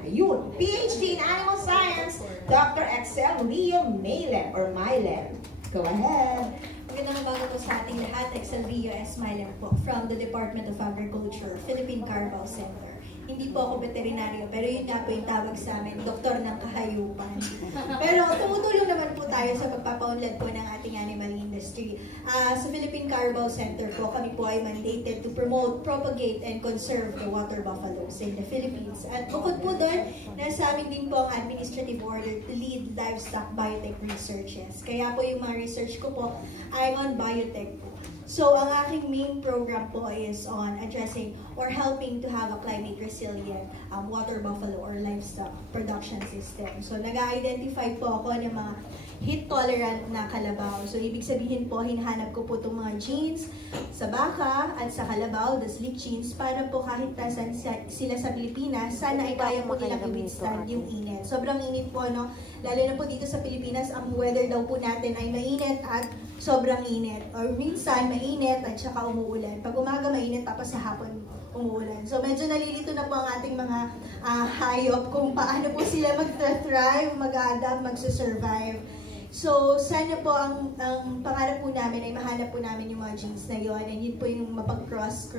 Ayun, PhD in Animal Science, Dr. Excel Rio Maylem, or Maylem. Go ahead. Magandang umaga po sa ating lahat. Excel Rio S. Maylem po from the Department of Agriculture, Philippine Carval Center. Hindi po ako veterinaryo, pero yun nga po yung tawag sa amin, doktor ng kahayupan. Pero tumutulong naman po tayo sa pagpapaunlad po ng ating animal industry. Sa Philippine Carval Center po, kami po ay mandated to promote, propagate, and conserve the water buffaloes in the Philippines. At bukod po doon, nasa amin din po ang administrative order to lead livestock biotech researches. Kaya po yung mga research ko po ay on biotech po. So, ang aking main program po is on addressing or helping to have a climate resilient water buffalo or livestock production system. So, nag-identify po ako ng mga heat-tolerant na kalabaw. So, ibig sabihin po, hinahanap ko po itong mga genes sa baka at sa kalabaw, the sleek genes, para po kahit nasan sila sa Pilipinas, sana ay kaya po nilang i-withstand yung init. Sobrang init po, no? Lalo na po dito sa Pilipinas, ang weather daw po natin ay mainit at sobrang init. Or minsan, mainit at saka umuulan. Pag umaga mainit, tapos sa hapon umuulan. So, medyo nalilito na po ang ating mga hayop kung paano po sila mag-thrive, mag-adapt, mag-survive. So, sana po ang pangarap po namin ay mahanap po namin yung mga genes na yun, and yun po yung mapag-cross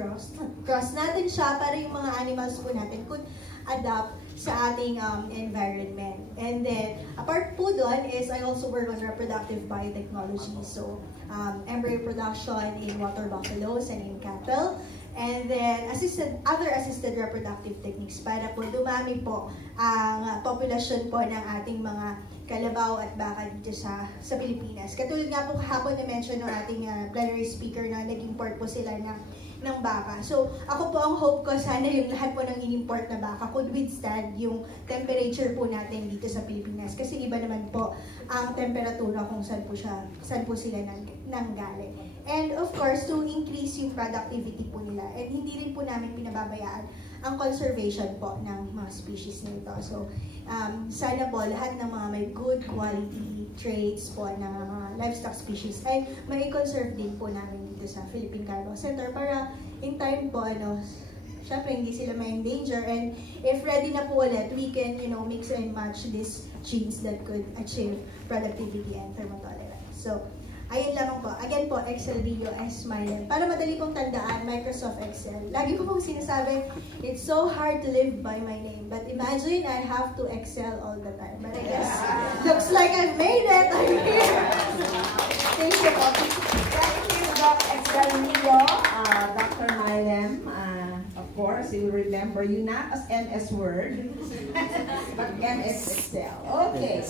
natin siya para yung mga animals po natin could adapt sa ating environment. And then, apart po doon is I also work on reproductive biotechnology. So, embryo production in water buffaloes and in cattle. And then, other assisted reproductive techniques para po dumami po ang populasyon po ng ating mga kalabaw at baka dito sa Pilipinas. Katulad nga po kahapon na-mention ng ating plenary speaker na nag-import po sila ng baka. So, ako po ang hope ko, sana yung lahat po ng in-import na baka could withstand yung temperature po natin dito sa Pilipinas. Kasi iba naman po ang temperatura kung saan po sila nanggaling. And of course, to increase yung productivity po nila. And hindi rin po namin pinababayaan ang conservation po ng mga species na ito. So, sana po lahat ng mga may good quality traits po na mga livestock species ay mai-conserve din po namin dito sa Philippine Carval Center para in time po, syempre hindi sila ma-endanger, and if ready na po ulit, we can, mix and match these genes that could achieve productivity and thermotolerance. So, ayun lamang po. Again po, Excel Rio S. Maylem. Para madali pong tandaan, Microsoft Excel. Lagi ko pong sinasabi, it's so hard to live by my name. But imagine, I have to excel all the time. But I guess, looks like I've made it. I'm here. Thank you po. Thank you, Dr. Excel Rio, Dr. Maylem. Of course, we will remember you not as MS Word, but MS Excel. Okay.